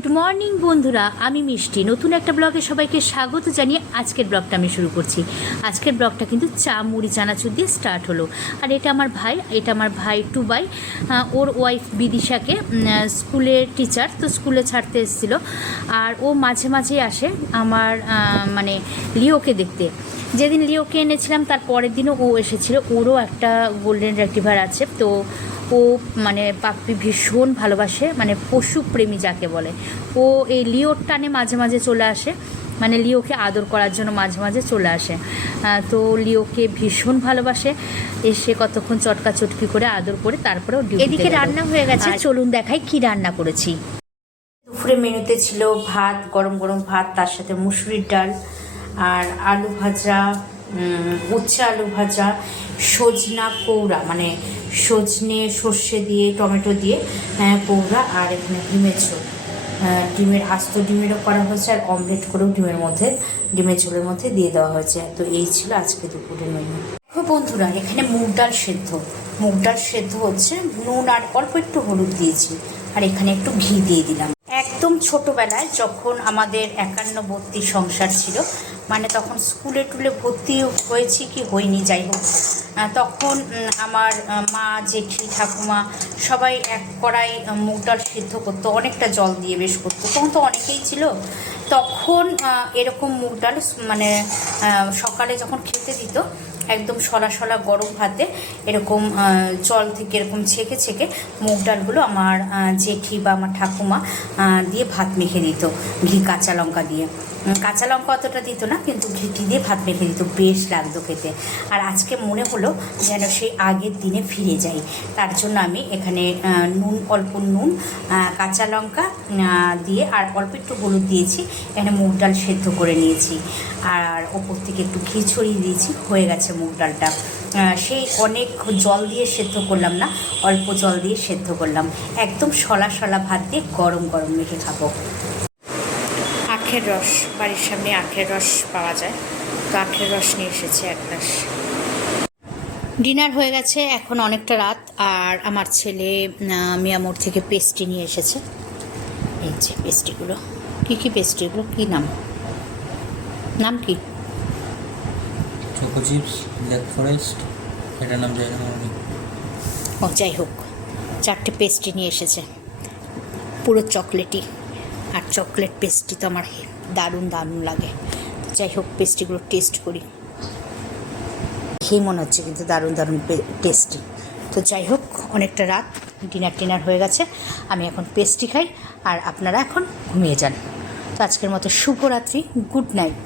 Good morning বন্ধুরা। আমি মিষ্টি। নতুন একটা ব্লগে সবাইকে স্বাগত জানিয়ে আজকের ব্লগটা আমি শুরু করছি। আজকের ব্লগটা কিন্তু চা মুড়ি চানাচুর দিয়ে স্টার্ট হলো। আর এটা আমার ভাই এটা আমার ভাই টুবাই। আহ, ওর ওয়াইফ বিদিশাকে স্কুলের টিচার তো স্কুলে ছাড়তে এসেছিল। আর ও মাঝে মাঝেই আসে আমার মানে লিওকে দেখতে। যেদিন লিওকে এনেছিলাম তার পরের দিনও ও এসেছিল। ওরও একটা গোল্ডেন রেক্টিভার আছে। তো ও মানে পাপ্পি ভীষণ ভালোবাসে মানে পশুপ্রেমী যাকে বলে। ও এই লিওর টানে মাঝে মাঝে চলে আসে। মানে লিওকে আদর করার জন্য মাঝে মাঝে চলে আসে। তো লিওকে ভীষণ ভালোবাসে। এসে কতক্ষণ চটকা চটকি করে আদর করে তারপরে এদিকে রান্না হয়ে গেছে। চলুন দেখাই কি রান্না করেছি। দুপুরে মেনুতে ছিল ভাত গরম গরম ভাত তার সাথে মুসুরির ডাল। আর আলু ভাজা উচ্ছে আলু ভাজা সজনা কৌড়া মানে সজনে সর্ষে দিয়ে টমেটো দিয়ে আহ, কৌড়া আর এখানে ডিমের ঝোল। ডিমের আস্ত ডিমেরও করা হয়েছে আর অমলেট করেও ডিমের মধ্যে ডিমের ঝোলের মধ্যে দিয়ে দেওয়া হয়েছে। তো এই ছিল আজকে দুপুরের মেনু বন্ধুরা এখানে মুগ ডাল সেদ্ধ। মুগ ডাল সেদ্ধ হচ্ছে নুন আর অল্প একটু হলুদ দিয়েছি। আর এখানে একটু ঘি দিয়ে দিলাম। একদম ছোটবেলায় যখন আমাদের একান্নবর্তী সংসার ছিল মানে তখন স্কুলে টুলে ভর্তি হয়েছি কি হইনি যাই হোক। তখন আমার মা, জেঠি, ঠাকুমা সবাই এক কড়াই মুগ ডাল সিদ্ধ করতো, অনেকটা জল দিয়ে বেশ করতো। তখন তো অনেকেই ছিল। তখন এরকম মুগ ডাল মানে সকালে যখন খেতে দিত একদম সলা সলা গরম ভাতে এরকম জল থেকে এরকম ছেঁকে ছেঁকে মুগ ডালগুলো আমার জেঠি বা আমার ঠাকুমা দিয়ে ভাত মেখে দিত ঘি, কাঁচা লঙ্কা দিয়ে। কাঁচা লঙ্কা অতটা দিত না, কিন্তু ঘিটি দিয়ে ভাত মেখে দিত বেশ লাগতো খেতে। আর আজকে মনে হলো যেন সেই আগের দিনে ফিরে যাই। তার জন্য আমি এখানে নুন, অল্প নুন কাঁচা লঙ্কা দিয়ে আর অল্প একটু হলুদ দিয়েছি, এখানে মুগ ডাল সেদ্ধ করে নিয়েছি। আর ওপর থেকে একটু ঘি ছড়িয়ে দিয়েছি, হয়ে গেছে মুগ ডালটা। সেই অনেক জল দিয়ে সেদ্ধ করলাম না, অল্প জল দিয়ে সেদ্ধ করলাম। একদম সলা সলা ভাত দিয়ে গরম গরম মেখে খাব। আখের রস, বাড়ির সামনে আখের রস পাওয়া যায়। তো আখের রস নিয়ে এসেছে এক গ্লাস। ডিনার হয়ে গেছে, এখন অনেকটা রাত, আর আমার ছেলে মিয়ামোর থেকে পেস্ট্রি নিয়ে এসেছে। এই যে পেস্ট্রিগুলো কী কী পেস্ট্রিগুলো কী নাম? নাম কি? চোকো চিপস ব্ল্যাক ফরেস্ট এটার নাম জানি না আমি ও, যাই হোক, চারটে পেস্ট্রি নিয়ে এসেছে। পুরো চকলেটই আর চকলেট পেস্ট্রি তো আমার দারুণ দারুণ লাগে। যাই হোক পেস্ট্রিগুলো টেস্ট করি। খেয়ে মনে হচ্ছে কিন্তু দারুণ দারুণ টেস্টি তো যাই হোক, অনেকটা রাত ডিনার টিনার হয়ে গেছে। আমি এখন পেস্ট্রি খাই, আর আপনারা এখন ঘুমিয়ে যান। তো আজকের মতো শুভরাত্রি গুড নাইট